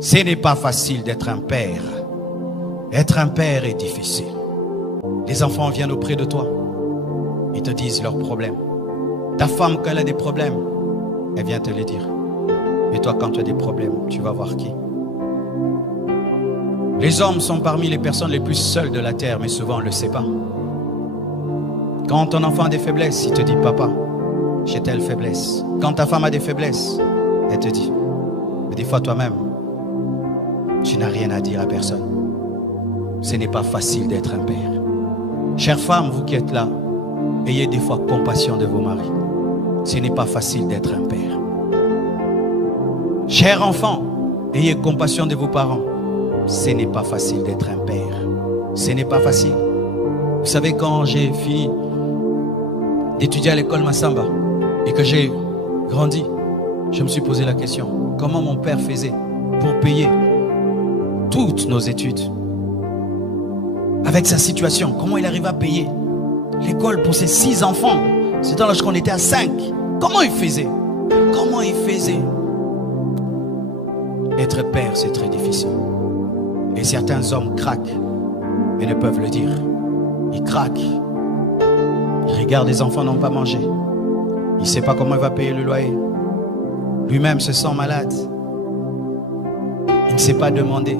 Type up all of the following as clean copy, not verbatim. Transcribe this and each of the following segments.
Ce n'est pas facile d'être un père. Être un père est difficile. Les enfants viennent auprès de toi. Ils te disent leurs problèmes. Ta femme, quand elle a des problèmes, elle vient te les dire. Et toi, quand tu as des problèmes, tu vas voir qui? Les hommes sont parmi les personnes les plus seules de la terre, mais souvent on ne le sait pas. Quand ton enfant a des faiblesses, il te dit, papa, j'ai telle faiblesse. Quand ta femme a des faiblesses, elle te dit. Mais des fois toi-même, tu n'as rien à dire à personne. Ce n'est pas facile d'être un père. Chères femmes, vous qui êtes là, ayez des fois compassion de vos maris. Ce n'est pas facile d'être un père. Chers enfants, ayez compassion de vos parents. Ce n'est pas facile d'être un père. Ce n'est pas facile. Vous savez, quand j'ai fini d'étudier à l'école Massamba et que j'ai grandi, je me suis posé la question, comment mon père faisait pour payer toutes nos études? Avec sa situation, comment il arrive à payer l'école pour ses 6 enfants? C'était lorsqu'on était à 5. Comment il faisait? Comment il faisait? Être père, c'est très difficile. Et certains hommes craquent, mais ne peuvent le dire. Ils craquent. Ils regardent les enfants n'ont pas mangé. Il ne sait pas comment il va payer le loyer. Lui-même se sent malade. Il ne sait pas demander.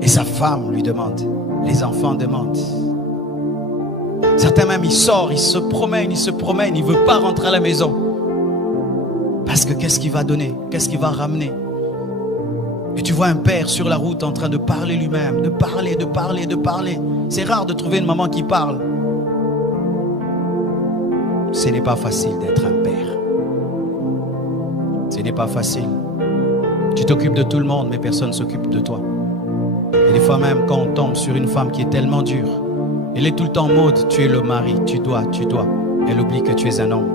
Et sa femme lui demande. Les enfants demandent. Certains même, ils sortent, ils se promènent. Il ne veut pas rentrer à la maison. Parce que qu'est-ce qu'il va donner? Qu'est-ce qu'il va ramener? Et tu vois un père sur la route en train de parler lui-même, de parler. C'est rare de trouver une maman qui parle. Ce n'est pas facile d'être un père. Ce n'est pas facile. Tu t'occupes de tout le monde, mais personne ne s'occupe de toi. Et des fois même, quand on tombe sur une femme qui est tellement dure, elle est tout le temps en mode, tu es le mari, tu dois. Elle oublie que tu es un homme.